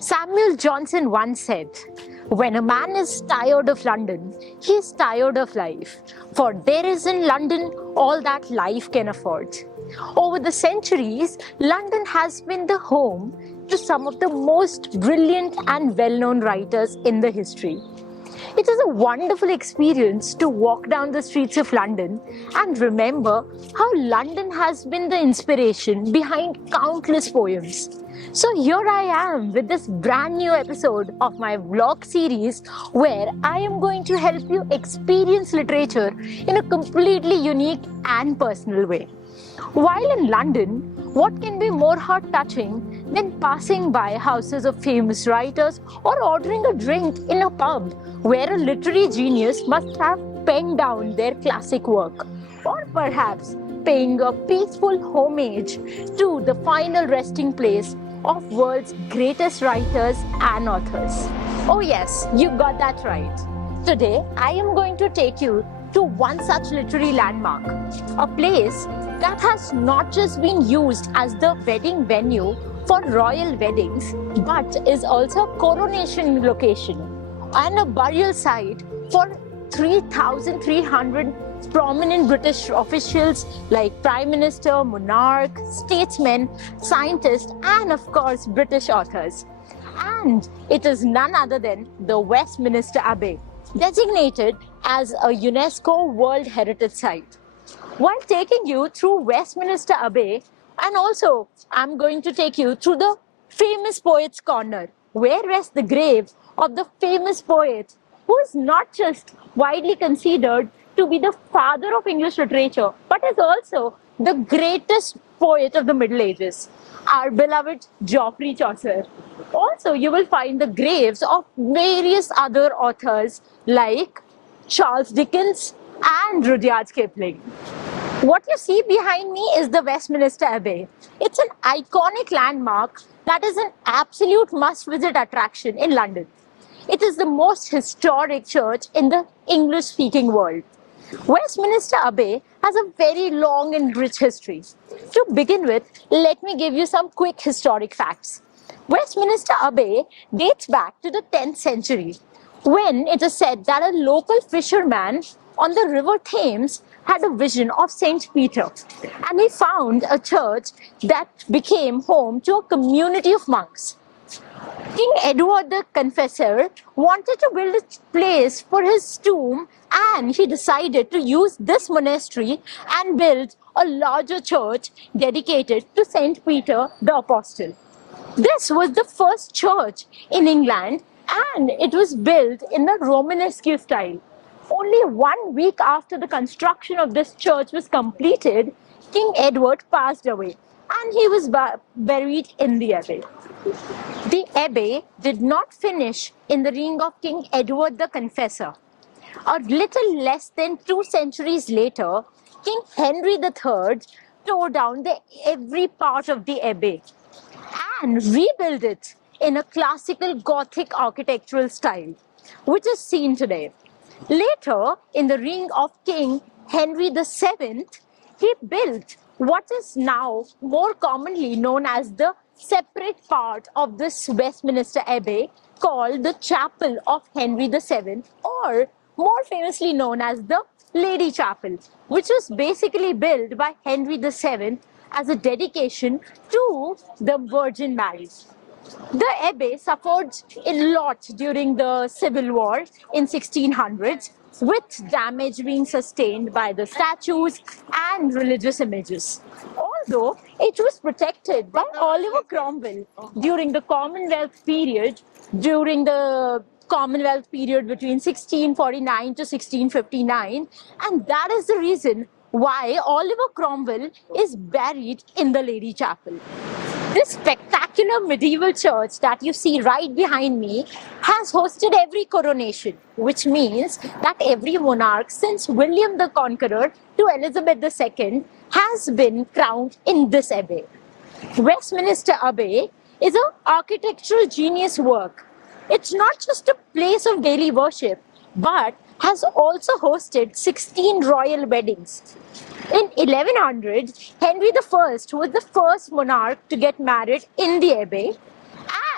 Samuel Johnson once said, "When a man is tired of London, he is tired of life, for there is in London all that life can afford." Over the centuries, London has been the home to some of the most brilliant and well-known writers in the history. It is a wonderful experience to walk down the streets of London and remember how London has been the inspiration behind countless poems. So here I am with this brand new episode of my vlog series where I am going to help you experience literature in a completely unique and personal way. While in London, what can be more heart-touching than passing by houses of famous writers or ordering a drink in a pub where a literary genius must have penned down their classic work? Or perhaps paying a peaceful homage to the final resting place of world's greatest writers and authors. Oh yes, you got that right. Today, I am going to take you to one such literary landmark, a place that has not just been used as the wedding venue for royal weddings, but is also a coronation location and a burial site for 3,300 prominent British officials like Prime Minister, monarch, statesmen, scientists, and of course, British authors. And it is none other than the Westminster Abbey, designated as a UNESCO World Heritage Site. While taking you through Westminster Abbey, and also I'm going to take you through the famous Poets Corner, where rests the grave of the famous poet who is not just widely considered to be the father of English literature, but is also the greatest poet of the Middle Ages, our beloved Geoffrey Chaucer. Also, you will find the graves of various other authors like Charles Dickens and Rudyard Kipling. What you see behind me is the Westminster Abbey. It's an iconic landmark that is an absolute must-visit attraction in London. It is the most historic church in the English-speaking world. Westminster Abbey has a very long and rich history. To begin with, let me give you some quick historic facts. Westminster Abbey dates back to the 10th century, when it is said that a local fisherman on the River Thames had a vision of St. Peter, and he found a church that became home to a community of monks. King Edward the Confessor wanted to build a place for his tomb, and he decided to use this monastery and build a larger church dedicated to St. Peter the Apostle. This was the first church in England, and it was built in the Romanesque style. Only 1 week after the construction of this church was completed, King Edward passed away, and he was buried in the abbey. The abbey did not finish in the reign of King Edward the Confessor. A little less than 2 centuries later, King Henry III tore down every part of the abbey and rebuilt it in a classical Gothic architectural style, which is seen today. Later, in the reign of King Henry VII, he built what is now more commonly known as the separate part of this Westminster Abbey called the Chapel of Henry VII, or more famously known as the Lady Chapel, which was basically built by Henry VII as a dedication to the Virgin Mary. The abbey suffered a lot during the Civil War in 1600s, with damage being sustained by the statues and religious images. Although it was protected by Oliver Cromwell during the Commonwealth period, between 1649 to 1659, and that is the reason why Oliver Cromwell is buried in the Lady Chapel. This spectacular medieval church that you see right behind me has hosted every coronation, which means that every monarch since William the Conqueror to Elizabeth II has been crowned in this abbey. Westminster Abbey is an architectural genius work. It's not just a place of daily worship, but has also hosted 16 royal weddings. In 1100, Henry I was the first monarch to get married in the abbey,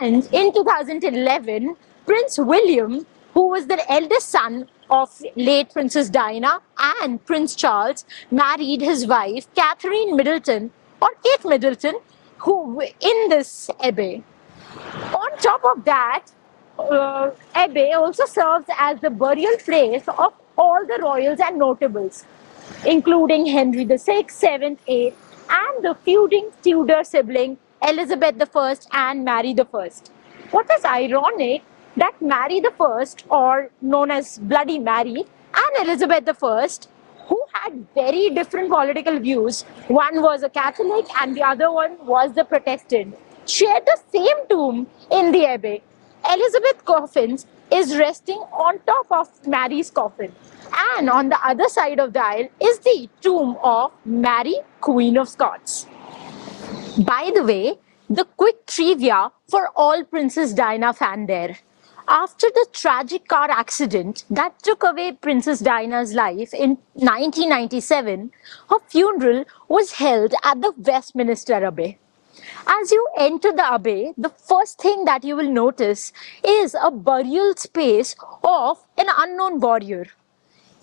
And in 2011, Prince William, who was the eldest son of late Princess Diana and Prince Charles, married his wife, Catherine Middleton, or Kate Middleton, who in this abbey. On top of that, Abbey also serves as the burial place of all the royals and notables, including Henry VI, 7th, 8th, and the feuding Tudor sibling Elizabeth I and Mary I. What is ironic that Mary I, or known as Bloody Mary, and Elizabeth I, who had very different political views, one was a Catholic and the other one was the Protestant, shared the same tomb in the abbey. Elizabeth's coffin is resting on top of Mary's coffin. And on the other side of the aisle is the tomb of Mary, Queen of Scots. By the way, the quick trivia for all Princess Diana fan there. After the tragic car accident that took away Princess Diana's life in 1997, her funeral was held at the Westminster Abbey. As you enter the abbey, the first thing that you will notice is a burial space of an unknown warrior.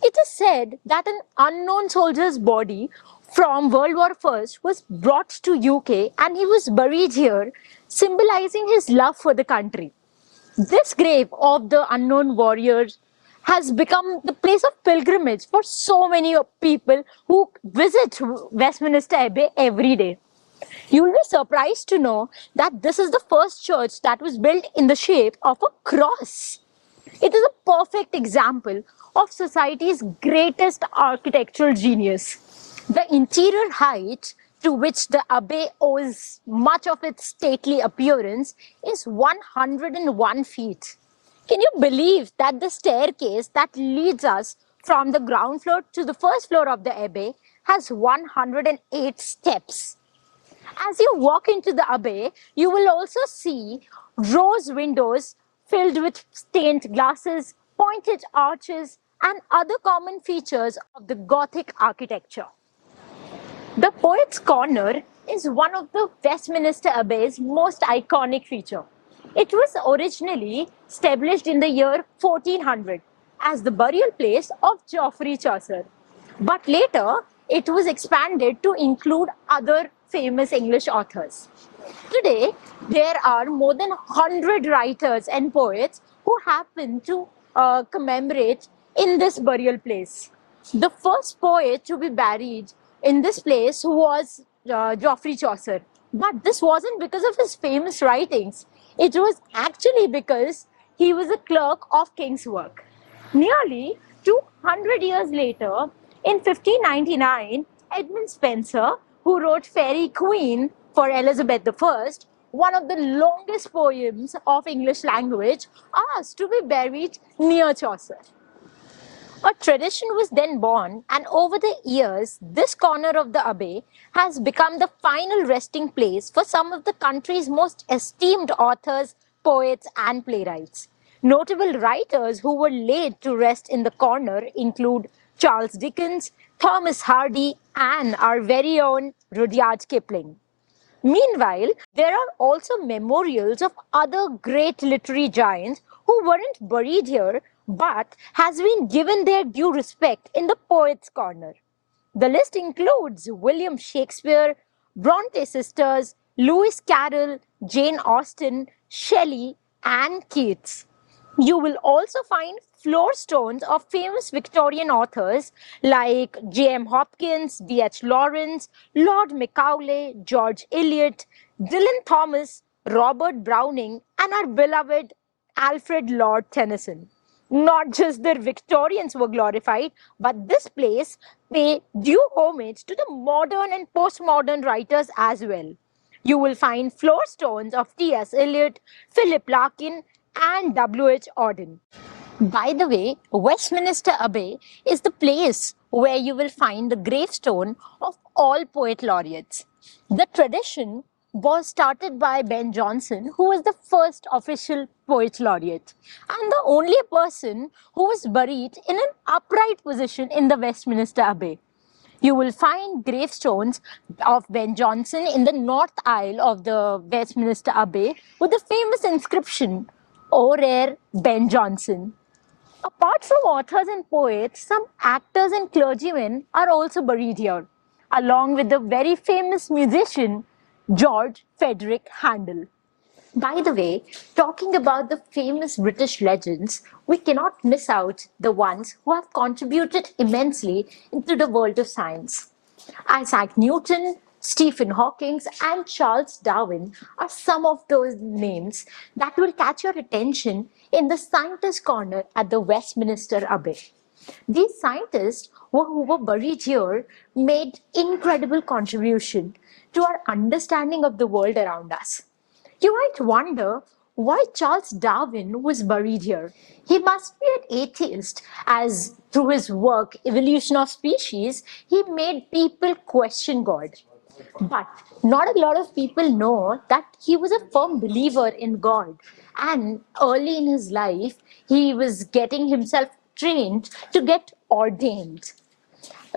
It is said that an unknown soldier's body from World War I was brought to UK and he was buried here, symbolizing his love for the country. This grave of the unknown warrior has become the place of pilgrimage for so many people who visit Westminster Abbey every day. You'll be surprised to know that this is the first church that was built in the shape of a cross. It is a perfect example of society's greatest architectural genius. The interior height to which the abbey owes much of its stately appearance is 101 feet. Can you believe that the staircase that leads us from the ground floor to the first floor of the abbey has 108 steps? As you walk into the abbey, you will also see rose windows filled with stained glasses, pointed arches, and other common features of the Gothic architecture. The Poet's Corner is one of the Westminster Abbey's most iconic features. It was originally established in the year 1400 as the burial place of Geoffrey Chaucer, but later it was expanded to include other famous English authors. Today, there are more than 100 writers and poets who happen to commemorate in this burial place. The first poet to be buried in this place was Geoffrey Chaucer. But this wasn't because of his famous writings. It was actually because he was a clerk of King's work. Nearly 200 years later, in 1599, Edmund Spenser, who wrote Faerie Queene for Elizabeth I, one of the longest poems of English language, asked to be buried near Chaucer. A tradition was then born, and over the years, this corner of the abbey has become the final resting place for some of the country's most esteemed authors, poets, and playwrights. Notable writers who were laid to rest in the corner include Charles Dickens, Thomas Hardy, and our very own Rudyard Kipling. Meanwhile, there are also memorials of other great literary giants who weren't buried here but has been given their due respect in the Poets' Corner. The list includes William Shakespeare, Bronte sisters, Lewis Carroll, Jane Austen, Shelley, and Keats. You will also find floor stones of famous Victorian authors like J.M. Hopkins, D.H. Lawrence, Lord Macaulay, George Eliot, Dylan Thomas, Robert Browning, and our beloved Alfred Lord Tennyson. Not just the Victorians were glorified, but this place paid due homage to the modern and postmodern writers as well. You will find floor stones of T.S. Eliot, Philip Larkin, and W.H. Auden. By the way, Westminster Abbey is the place where you will find the gravestone of all poet laureates. The tradition was started by Ben Jonson, who was the first official poet laureate and the only person who was buried in an upright position in the Westminster Abbey. You will find gravestones of Ben Jonson in the north aisle of the Westminster Abbey with the famous inscription, O rare Ben Jonson. Apart from authors and poets, some actors and clergymen are also buried here, along with the very famous musician George Frederick Handel. By the way, talking about the famous British legends, we cannot miss out the ones who have contributed immensely into the world of science. Isaac Newton, Stephen Hawking, and Charles Darwin are some of those names that will catch your attention in the Scientist Corner at the Westminster Abbey. These scientists who were buried here made incredible contribution to our understanding of the world around us. You might wonder why Charles Darwin was buried here. He must be an atheist, as through his work, Evolution of Species, he made people question God. But not a lot of people know that he was a firm believer in God. And early in his life, he was getting himself trained to get ordained.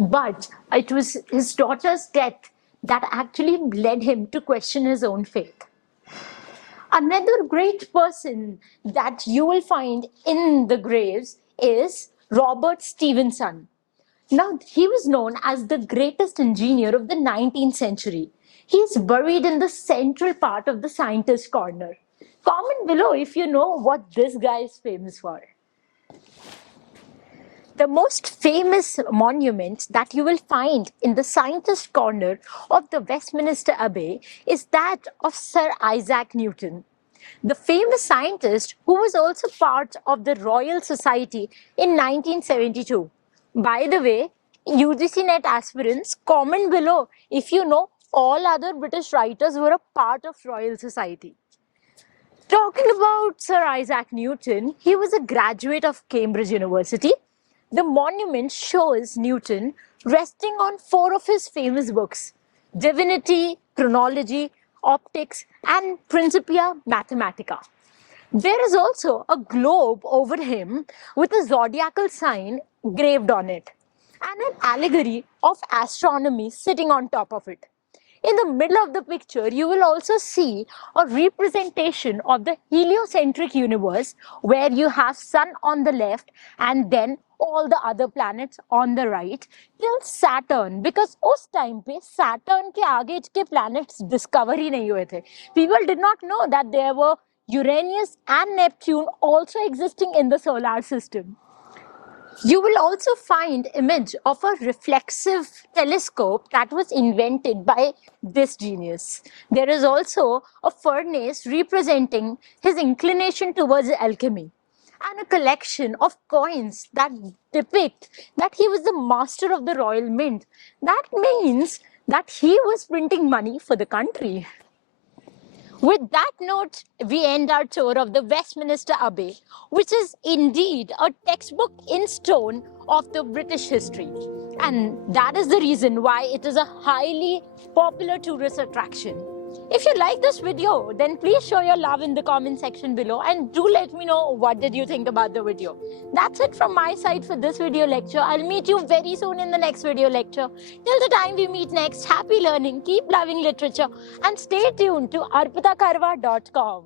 But it was his daughter's death that actually led him to question his own faith. Another great person that you will find in the graves is Robert Stephenson. Now, he was known as the greatest engineer of the 19th century. He is buried in the central part of the Scientist Corner. Comment below if you know what this guy is famous for. The most famous monument that you will find in the Scientist Corner of the Westminster Abbey is that of Sir Isaac Newton, the famous scientist who was also part of the Royal Society in 1972. By the way, UGC NET aspirants, comment below if you know all other British writers who were a part of Royal Society. Talking about Sir Isaac Newton, he was a graduate of Cambridge University. The monument shows Newton resting on 4 of his famous books: Divinity, Chronology, Optics, and Principia Mathematica. There is also a globe over him with a zodiacal sign graved on it, and an allegory of astronomy sitting on top of it. In the middle of the picture, you will also see a representation of the heliocentric universe, where you have Sun on the left and then all the other planets on the right till Saturn, because उस time पे Saturn के आगे के planets discover ही नहीं हुए थे. People did not know that there were Uranus and Neptune also existing in the solar system. You will also find image of a reflexive telescope that was invented by this genius. There is also a furnace representing his inclination towards alchemy, and a collection of coins that depict that he was the master of the Royal Mint. That means that he was printing money for the country. With that note, we end our tour of the Westminster Abbey, which is indeed a textbook in stone of the British history. And that is the reason why it is a highly popular tourist attraction. If you like this video, then please show your love in the comment section below, and do let me know what did you think about the video. That's it from my side for this video lecture. I'll meet you very soon in the next video lecture. Till the time we meet next, happy learning, keep loving literature, and stay tuned to arpitakarwa.com.